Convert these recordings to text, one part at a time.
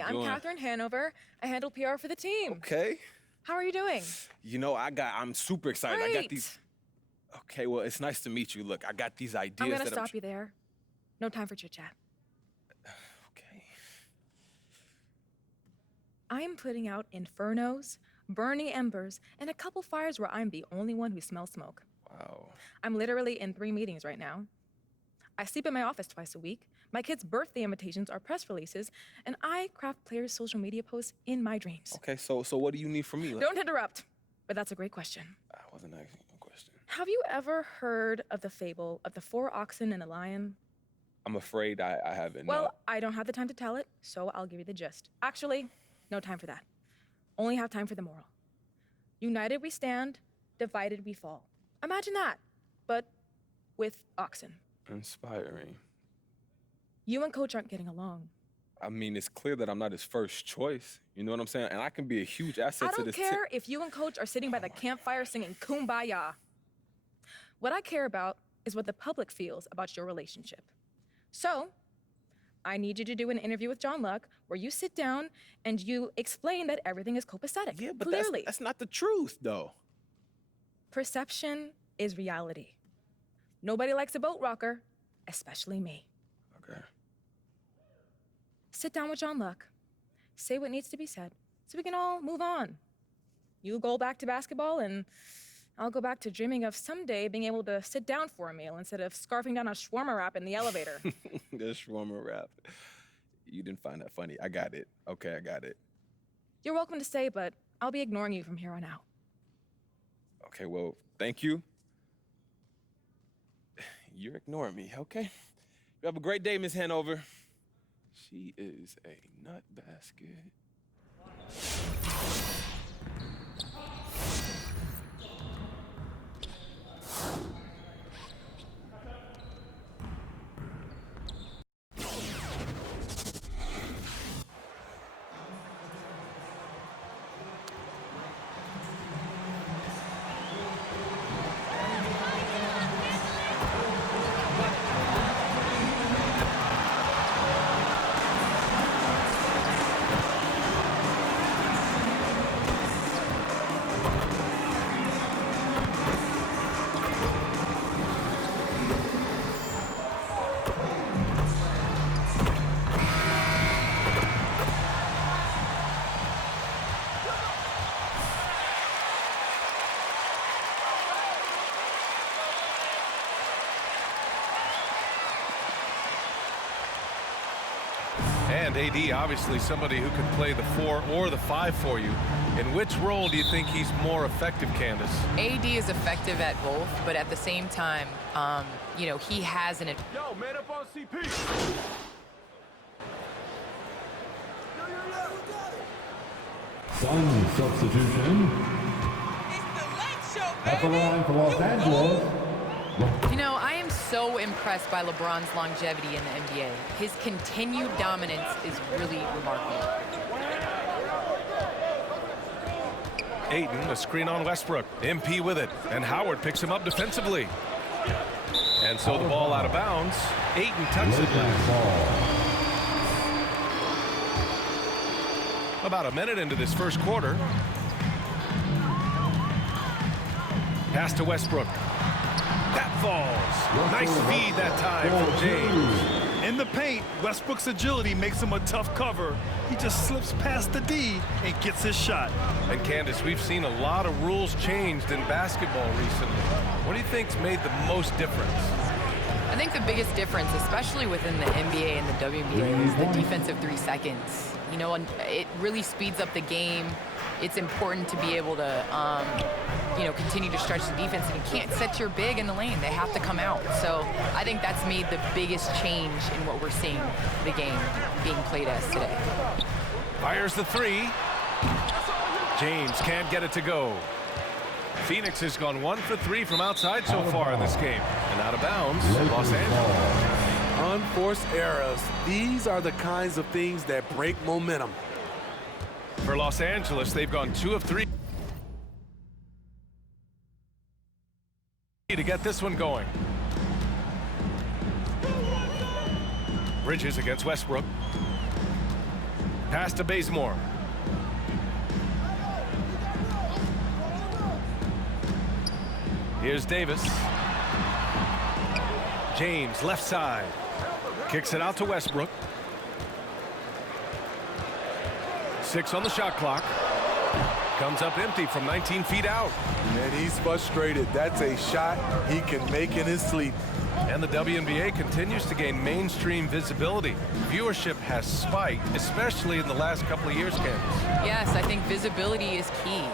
Hi, I'm Catherine Hanover. I handle PR for the team. Okay. How are you doing? You know, I'm super excited. Great. I got these. Okay, well, it's nice to meet you. Look, I got these ideas. I'm gonna stop you there. No time for chit chat. Okay. I am putting out infernos, burning embers, and a couple fires where I'm the only one who smells smoke. Wow. I'm literally in 3 meetings right now. I sleep in my office twice a week. My kids' birthday invitations are press releases, and I craft players' social media posts in my dreams. Okay, so what do you need from me? Don't interrupt, but that's a great question. I wasn't asking a question. Have you ever heard of the fable of the 4 oxen and a lion? I'm afraid I haven't. Well, no. I don't have the time to tell it, so I'll give you the gist. Actually, no time for that. Only have time for the moral. United we stand, divided we fall. Imagine that, but with oxen. Inspiring. You and Coach aren't getting along. I mean, it's clear that I'm not his first choice. You know what I'm saying? And I can be a huge asset to this I don't care if you and Coach are sitting by the campfire singing Kumbaya. What I care about is what the public feels about your relationship. So, I need you to do an interview with John Luck where you sit down and you explain that everything is copacetic. Yeah, but clearly. That's not the truth, though. Perception is reality. Nobody likes a boat rocker, especially me. Okay. Sit down with John Luck. Say what needs to be said so we can all move on. You go back to basketball and I'll go back to dreaming of someday being able to sit down for a meal instead of scarfing down a shawarma wrap in the elevator. The shawarma wrap. You didn't find that funny. I got it. Okay, I got it. You're welcome to stay, but I'll be ignoring you from here on out. Okay, well, thank you. You're ignoring me, okay? You have a great day, Miss Hanover. She is a nut basket. And AD, obviously somebody who can play the 4 or the 5 for you. In which role do you think he's more effective, Candace? AD is effective at both, but at the same time, you know, he has an... Yo, man up on CP! One substitution. At the line for Los Angeles. You know, I am so impressed by LeBron's longevity in the NBA. His continued dominance is really remarkable. Ayton, a screen on Westbrook. MP with it, and Howard picks him up defensively. And so the ball out of bounds. Ayton tucks it. About a minute into this first quarter. Pass to Westbrook. That falls. Nice feed that time from James. In the paint, Westbrook's agility makes him a tough cover. He just slips past the D and gets his shot. And Candace, we've seen a lot of rules changed in basketball recently. What do you think's made the most difference? I think the biggest difference, especially within the NBA and the WNBA, is the defensive 3 seconds. You know, and it really speeds up the game. It's important to be able to, you know, continue to stretch the defense, and you can't set your big in the lane. They have to come out. So I think that's made the biggest change in what we're seeing the game being played as today. Fires the 3. James can't get it to go. Phoenix has gone 1 for 3 from outside so far in this game. And out of bounds, Los Angeles. Unforced errors. These are the kinds of things that break momentum. For Los Angeles, they've gone 2 of 3 to get this one going. Bridges against Westbrook. Pass to Bazemore. Here's Davis. James, left side. Kicks it out to Westbrook. 6 on the shot clock. Comes up empty from 19 feet out. And he's frustrated. That's a shot he can make in his sleep. And the WNBA continues to gain mainstream visibility. Viewership has spiked, especially in the last couple of years, Candace. Yes, I think visibility is key.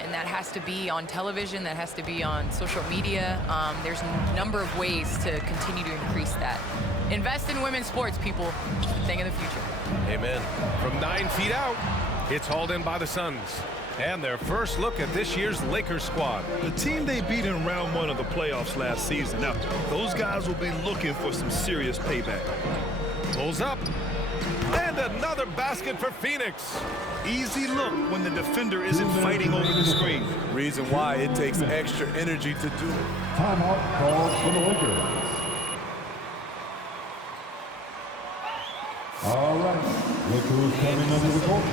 And that has to be on television, that has to be on social media. There's a number of ways to continue to increase that. Invest in women's sports, people. Think of the future. Amen. From 9 feet out, it's hauled in by the Suns. And their first look at this year's Lakers squad. The team they beat in round 1 of the playoffs last season. Now, those guys will be looking for some serious payback. Pulls up. And another basket for Phoenix. Easy look when the defender isn't fighting over the screen. Reason why it takes extra energy to do it. Timeout called for the Lakers. All right, look who's coming under the court.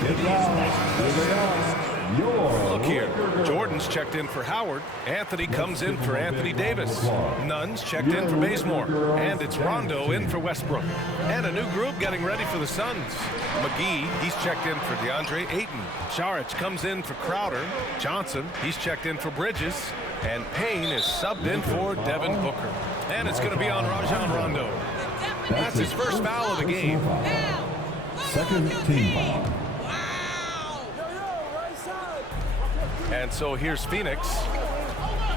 Get down. Here they are. Your Look here. Lakers. Jordan's checked in for Howard. Anthony comes in for Anthony Davis. Nunn's checked in for Bazemore. And it's Rondo in for Westbrook. And a new group getting ready for the Suns. McGee, he's checked in for DeAndre Ayton. Saric comes in for Crowder. Johnson, he's checked in for Bridges. And Payne is subbed in for Devin Booker. And it's going to be on Rajon Rondo. That's his first foul of the game. Second team foul. And so here's Phoenix.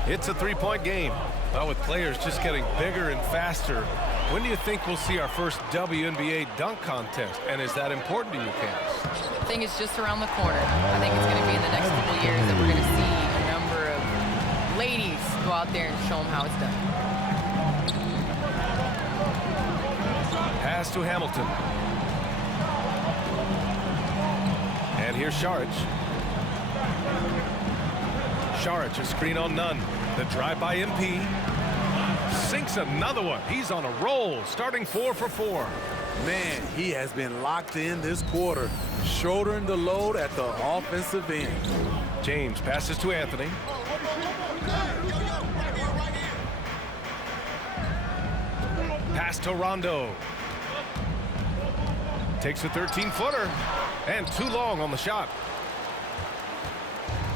It's a three-point game. Well, with players just getting bigger and faster, when do you think we'll see our first WNBA dunk contest? And is that important to you, Candace? I think it's just around the corner. I think it's going to be in the next couple of years that we're going to see a number of ladies go out there and show them how it's done. Pass to Hamilton. And here's Saric. Saric, a screen on Nunn. The drive by MP. Sinks another one. He's on a roll, starting 4 for 4. Man, he has been locked in this quarter, shouldering the load at the offensive end. James passes to Anthony. Pass to Rondo. Takes a 13-footer. And too long on the shot.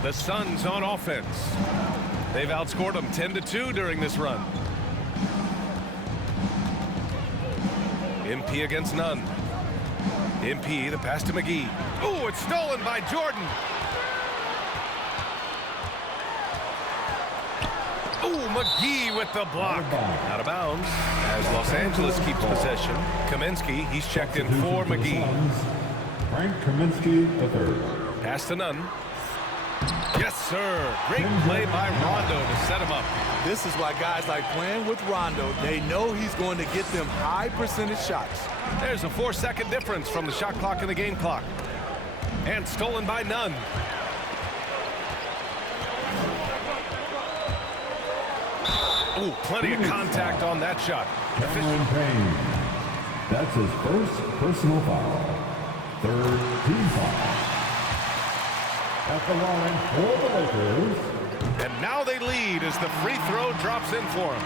The Suns on offense. They've outscored them 10-2 during this run. MP against Nunn. MP, the pass to McGee. Oh, it's stolen by Jordan. Oh, McGee with the block. Out of bounds as Los Angeles keeps possession. Kaminsky, he's checked in for McGee. Frank Kaminsky, the third. Pass to Nunn. Yes, sir. Great play by Rondo to set him up. This is why guys like playing with Rondo. They know he's going to get them high percentage shots. There's a 4-second difference from the shot clock and the game clock. And stolen by Nunn. Ooh, plenty of contact on that shot. Cameron Payne. That's his first personal foul. Third team foul. At the line for the Lakers. And now they lead as the free throw drops in for him.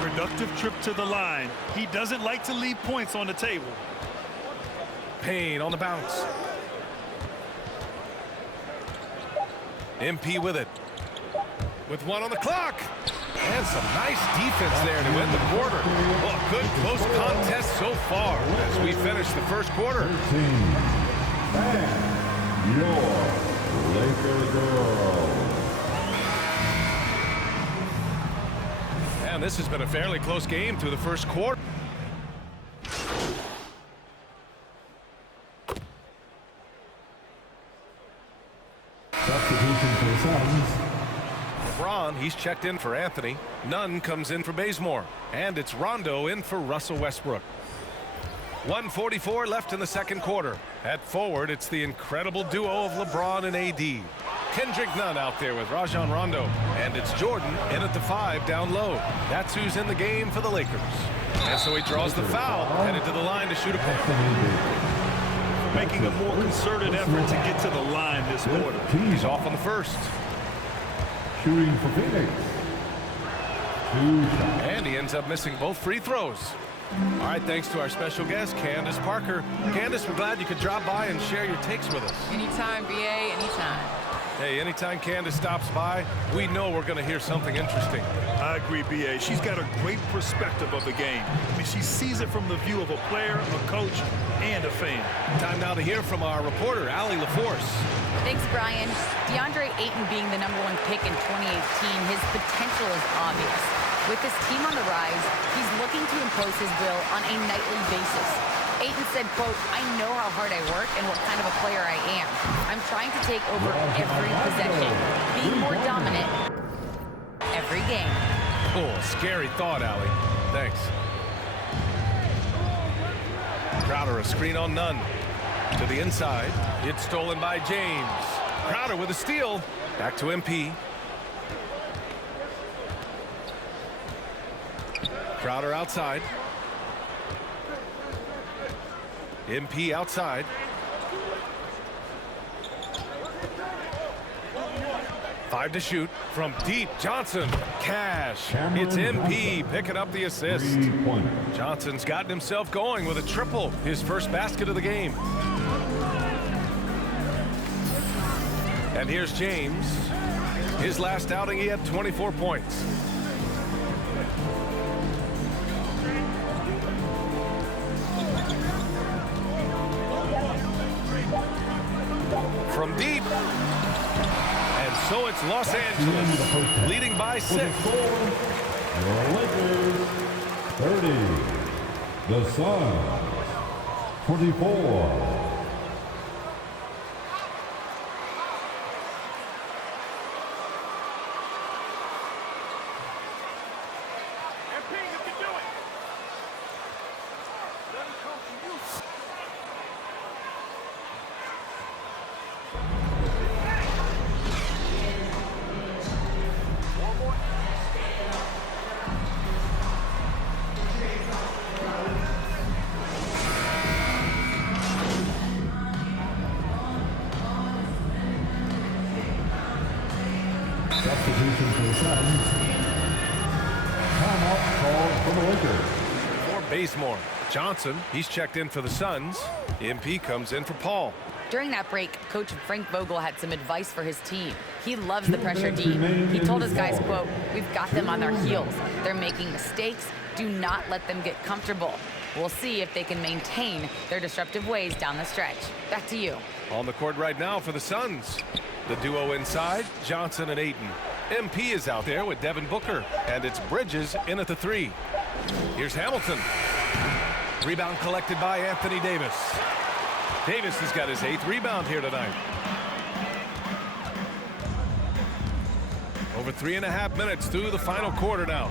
Productive trip to the line. He doesn't like to leave points on the table. Payne on the bounce. MP with it. With 1 on the clock. And some nice defense there to end the quarter. Well, a good close contest so far as we finish the first quarter. 13. And your Laker girl. And this has been a fairly close game through the first quarter. Substitution for the Suns. LeBron, he's checked in for Anthony. Nunn comes in for Bazemore. And it's Rondo in for Russell Westbrook. 1:44 left in the second quarter. At forward, it's the incredible duo of LeBron and AD. Kendrick Nunn out there with Rajon Rondo. And it's Jordan in at the 5 down low. That's who's in the game for the Lakers. And so he draws the foul, headed to the line to shoot a point. making a more concerted effort to get to the line this quarter. He's off on the first. Shooting for Phoenix. 2 shots. And he ends up missing both free throws. All right, thanks to our special guest, Candace Parker. Candace, we're glad you could drop by and share your takes with us. Anytime, BA, anytime. Hey, anytime Candace stops by, we know we're going to hear something interesting. I agree, BA. She's got a great perspective of the game. I mean, she sees it from the view of a player, a coach, and a fan. Time now to hear from our reporter, Allie LaForce. Thanks, Brian. DeAndre Ayton being the #1 pick in 2018, his potential is obvious. With his team on the rise, he's looking to impose his will on a nightly basis. Ayton said, quote, "I know how hard I work and what kind of a player I am. I'm trying to take over every possession, being more dominant every game." Oh, scary thought, Allie. Thanks. Crowder, a screen on none. To the inside. It's stolen by James. Crowder with a steal. Back to MP. Crowder outside. MP outside. Five to shoot from deep. Johnson. Cash. It's MP picking up the assist. 3-pointer. Johnson's gotten himself going with a triple. His first basket of the game. And here's James. His last outing, he had 24 points. From deep. And so it's Los Angeles leading by 6. The Lakers 30. The Suns 24. Substitution for the Suns. Timeout called for the Lakers. For Bazemore. Johnson, he's checked in for the Suns. MP comes in for Paul. During that break, Coach Frank Vogel had some advice for his team. He loves the pressure D. He told his guys, quote, "We've got them on their heels. They're making mistakes. Do not let them get comfortable. We'll see if they can maintain their disruptive ways down the stretch." Back to you. On the court right now for the Suns. The duo inside, Johnson and Ayton. MP is out there with Devin Booker, and it's Bridges in at the 3. Here's Hamilton. Rebound collected by Anthony Davis. Davis has got his 8th rebound here tonight. Over 3.5 minutes through the final quarter now.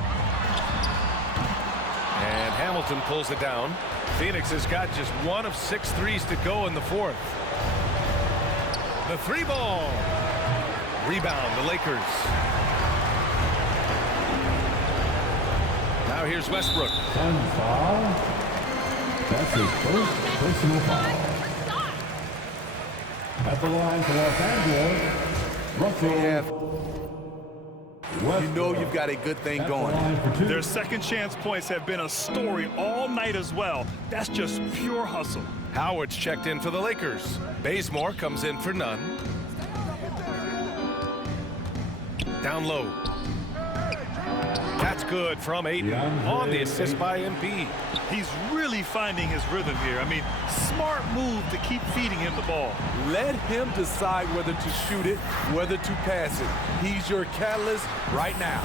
And Hamilton pulls it down. Phoenix has got just 1 of 6 threes to go in the 4th. The 3 ball. Rebound, the Lakers. Now here's Westbrook. Suns foul. That's his first personal foul. At the line for Los Angeles, Russell. You know you've got a good thing going. Their second chance points have been a story all night as well. That's just pure hustle. Howard's checked in for the Lakers. Bazemore comes in for none. Down low. That's good from Ayton on the assist by MP. He's really finding his rhythm here. I mean, smart move to keep feeding him the ball. Let him decide whether to shoot it, whether to pass it. He's your catalyst right now.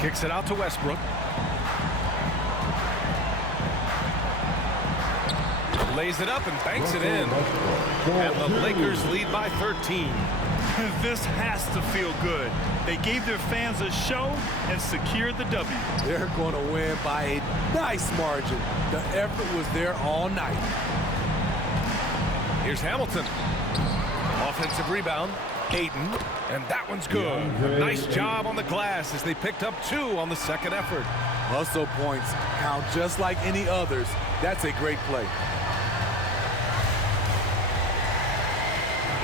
Kicks it out to Westbrook. Lays it up and banks it in. And the Lakers lead by 13. This has to feel good. They gave their fans a show and secured the W. They're going to win by a nice margin. The effort was there all night. Here's Hamilton. Offensive rebound. Ayton. And that one's good. Nice job on the glass as they picked up 2 on the second effort. Hustle points count just like any others. That's a great play.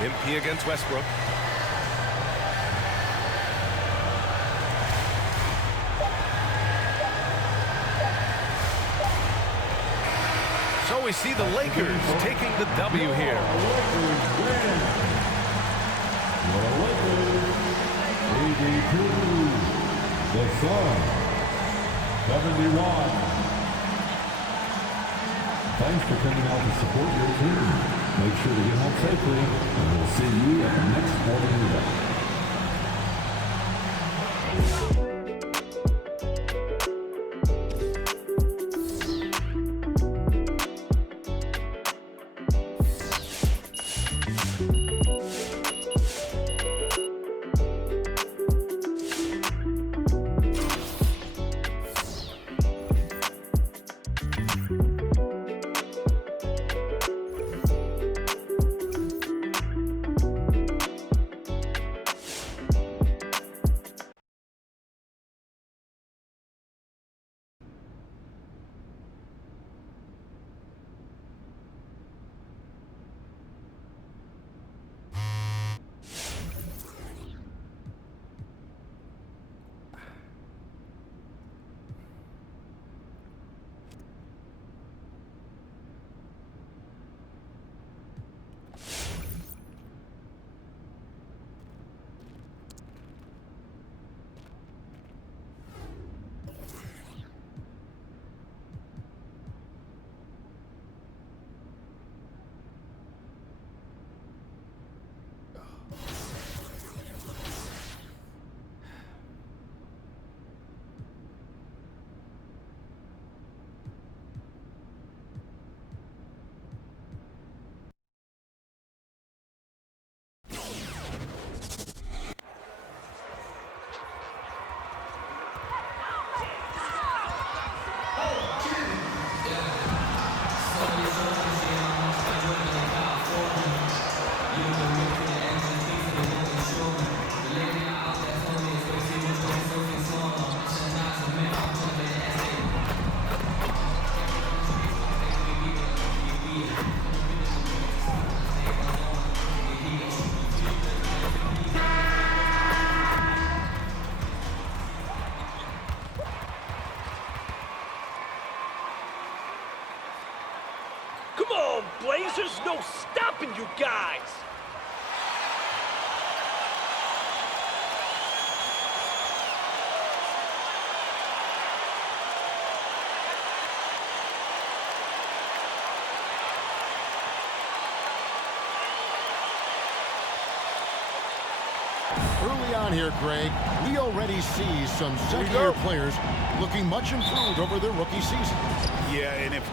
MP against Westbrook. So we see the Lakers taking the W here. The Lakers, 82. The Suns, 71. Thanks for coming out to support your team. Make sure to get home safely, and we'll see you at the next sporting event. Come on, Blazers, no stopping you guys! Early on here, Greg, we already see some second-year players looking much improved over their rookie season. Yeah, and if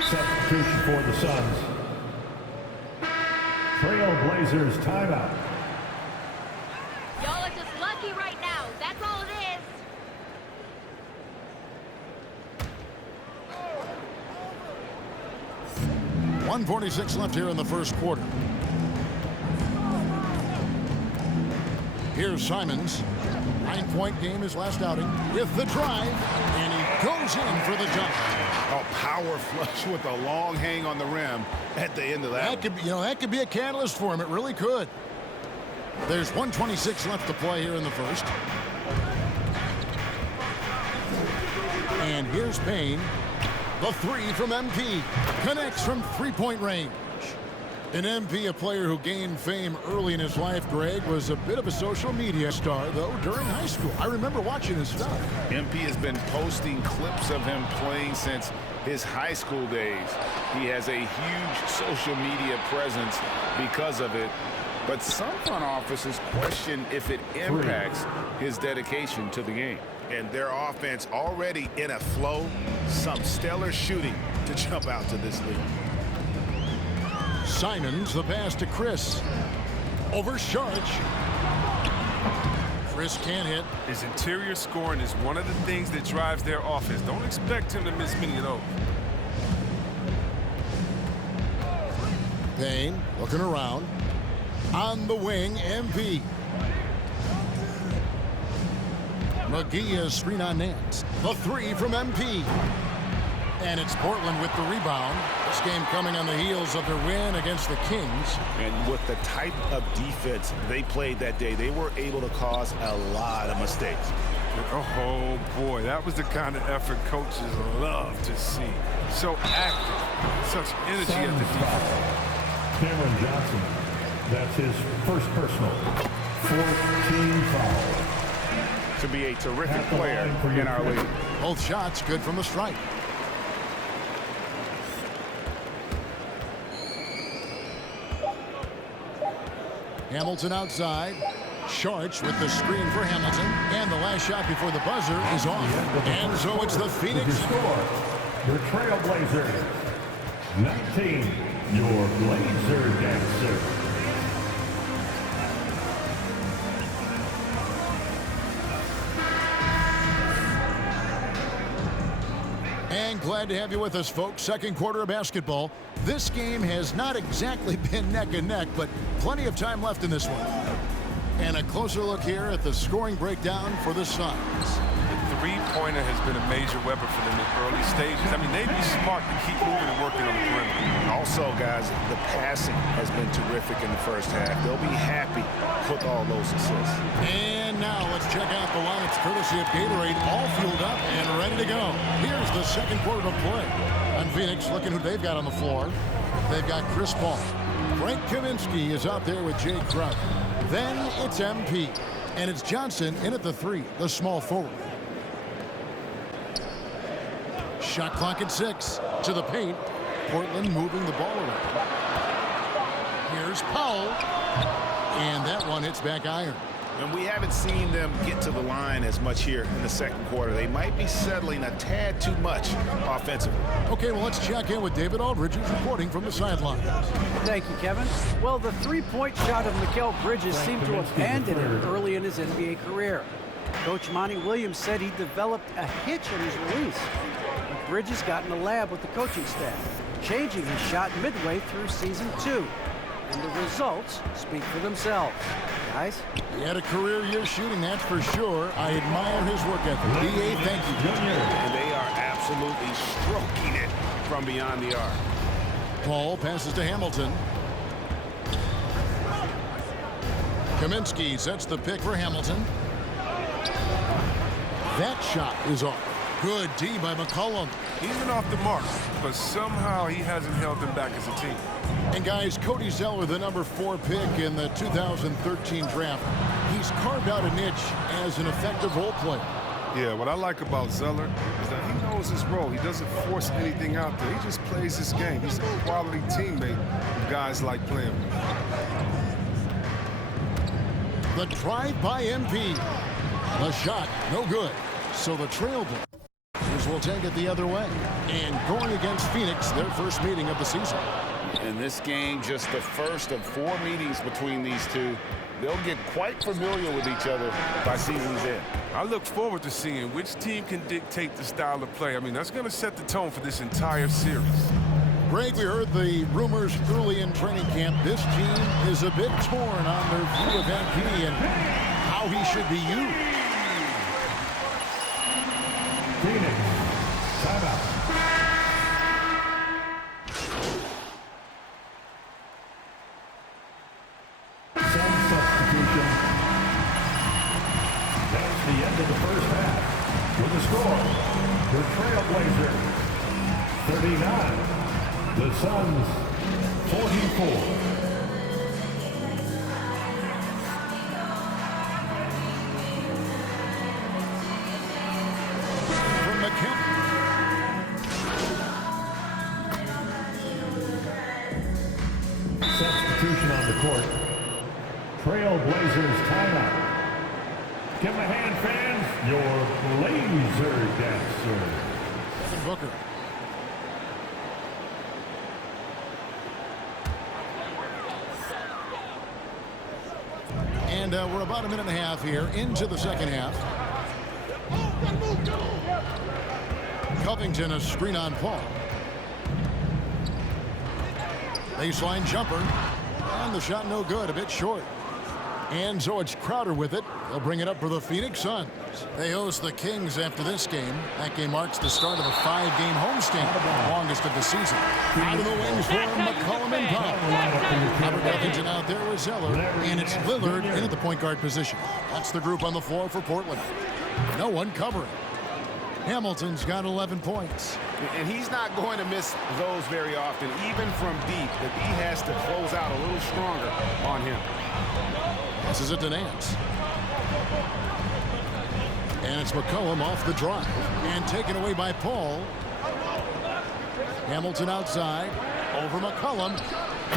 Substitution for the Suns. Trailblazers timeout. Y'all are just lucky right now. That's all it is. 1:46 left here in the first quarter. Here's Simons. 9-point game his last outing with the drive, and he goes in for the jump. a power flush with a long hang on the rim at the end of that. That could be, that could be a catalyst for him. It really could. There's 1:26 left to play here in the first. And here's Payne. The three from MP. Connects from three-point range. In MP, a player who gained fame early in his life, Greg, was a bit of a social media star, though, during high school. I remember watching his stuff. MP has been posting clips of him playing since his high school days. He has a huge social media presence because of it. But some front offices question if it impacts his dedication to the game. And their offense already in a flow, some stellar shooting to jump out to this league. Simons, the pass to Chris. Over Sharch. Chris can't hit. His interior scoring is one of the things that drives their offense. Don't expect him to miss many of those. Payne looking around. On the wing, MP. McGee is screen on Nance. The three from MP. And it's Portland with the rebound. This game coming on the heels of their win against the Kings. And with the type of defense they played that day, they were able to cause a lot of mistakes. Oh, boy, that was the kind of effort coaches love to see. So active, such energy at the defense. Cameron Johnson, that's his first personal. 14 fouls. To be a terrific player in our league. Both shots good from the stripe. Hamilton outside. Sharch with the screen for Hamilton. And the last shot before the buzzer is off. And so it's the Phoenix. Score. Your Trailblazers. 19. Your Blazer Dancer. And glad to have you with us, folks. Second quarter of basketball. This game has not exactly been neck and neck, but plenty of time left in this one. And a closer look here at the scoring breakdown for the Suns. The three-pointer has been a major weapon for them in early stages. I mean, they'd be smart to keep moving and working on the perimeter. Also, guys, the passing has been terrific in the first half. They'll be happy with all those assists. And now let's check out the lineups courtesy of Gatorade, all fueled up and ready to go. Here's the second quarter of play. On Phoenix, looking who they've got on the floor. They've got Chris Paul. Frank Kaminsky is out there with Jay Crowder. Then it's MP. And it's Johnson in at the three, the small forward. Shot clock at 6. To the paint. Portland moving the ball around. Here's Powell. And that one hits back iron. And we haven't seen them get to the line as much here in the second quarter. They might be settling a tad too much offensively. Okay, well, let's check in with David Aldridge, who's reporting from the sidelines. Thank you, Kevin. Well, the three-point shot of Mikal Bridges seemed to abandon it early in his NBA career. Coach Monty Williams said he developed a hitch in his release. But Bridges got in the lab with the coaching staff, changing his shot midway through season 2. And the results speak for themselves. Guys? He had a career year shooting, that's for sure. I admire his work ethic. D.A., thank you. And they are absolutely stroking it from beyond the arc. Paul passes to Hamilton. Kaminsky sets the pick for Hamilton. That shot is off. Good D by McCollum. He's been off the mark, but somehow he hasn't held them back as a team. And guys, Cody Zeller, the number 4 pick in the 2013 draft, he's carved out a niche as an effective role player. Yeah, what I like about Zeller is that he knows his role. He doesn't force anything out there. He just plays his game. He's a quality teammate who guys like playing with. The drive by MP. The shot, no good. So the Trailblazers will take it the other way. And going against Phoenix, their first meeting of the season. In this game, just the first of 4 meetings between these two. They'll get quite familiar with each other by season's end. I look forward to seeing which team can dictate the style of play. I mean, that's going to set the tone for this entire series. Greg, we heard the rumors early in training camp. This team is a bit torn on their view of MP and how he should be used. Phoenix, timeout. Some substitution. That's the end of the first half. With the score, the Trailblazers 39, the Suns 44. Substitution on the court. Trailblazers timeout. Give him a hand, fans. Your Blazer dancer. Devin Booker. And we're about a minute and a half here into the second half. Covington, a screen on Paul. Baseline jumper. And the shot no good, a bit short. And so it's Crowder with it. They'll bring it up for the Phoenix Suns. They host the Kings after this game. That game marks the start of a 5-game homestand, longest of the season. Out of the wings for McCollum and Powell. Robert Covington out there with Zeller, and it's Lillard in at the point guard position. That's the group on the floor for Portland. No one covering. Hamilton's got 11 points. And he's not going to miss those very often, even from deep, that he has to close out a little stronger on him. Passes it to Nance. And it's McCollum off the drive. And taken away by Paul. Hamilton outside. Over McCollum.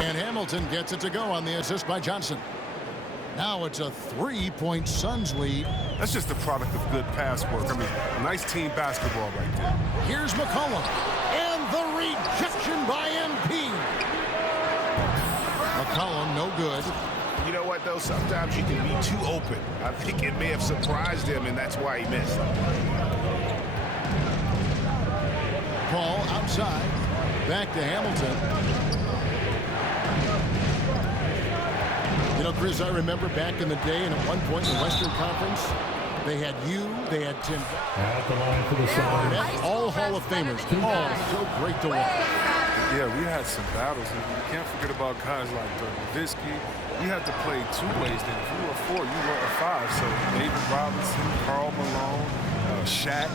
And Hamilton gets it to go on the assist by Johnson. Now it's a 3-point Suns lead. That's just the product of good pass work. I mean, nice team basketball right there. Here's McCollum. And the rejection by MP. McCollum no good. You know what, though? Sometimes you can be too open. I think it may have surprised him, and that's why he missed. Paul outside. Back to Hamilton. You know, Chris, I remember back in the day, and at one point in the Western Conference, they had Tim. At the line for the Suns. All Hall of Famers. All so great to watch. Yeah, we had some battles. And you can't forget about guys like Nowitzki. You had to play two ways. Then if you were a 4, you were a 5. So David Robinson, Karl Malone, Shaq.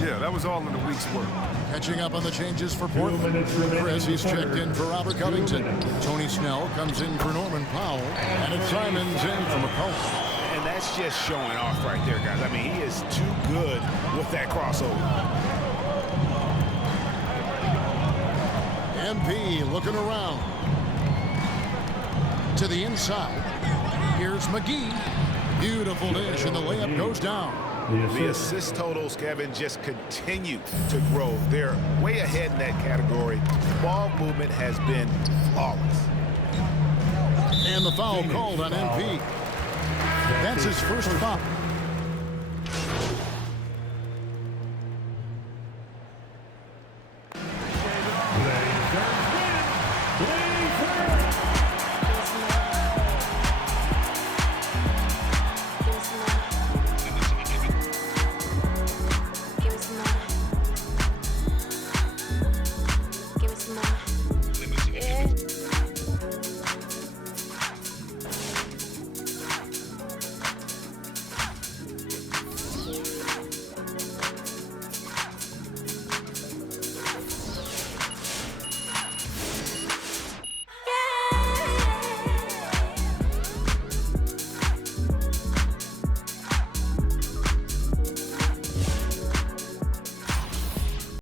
Yeah, that was all in the week's work. Catching up on the changes for Portland. Chris, he's checked in for Robert Covington. Tony Snell comes in for Norman Powell. And it's Simons in for McCollum. And that's just showing off right there, guys. I mean, he is too good with that crossover. MP looking around. To the inside. Here's McGee. Beautiful dish, and the layup goes down. The assist totals, Kevin, just continue to grow. They're way ahead in that category. Ball movement has been flawless. And the foul called on MP. That's his first foul.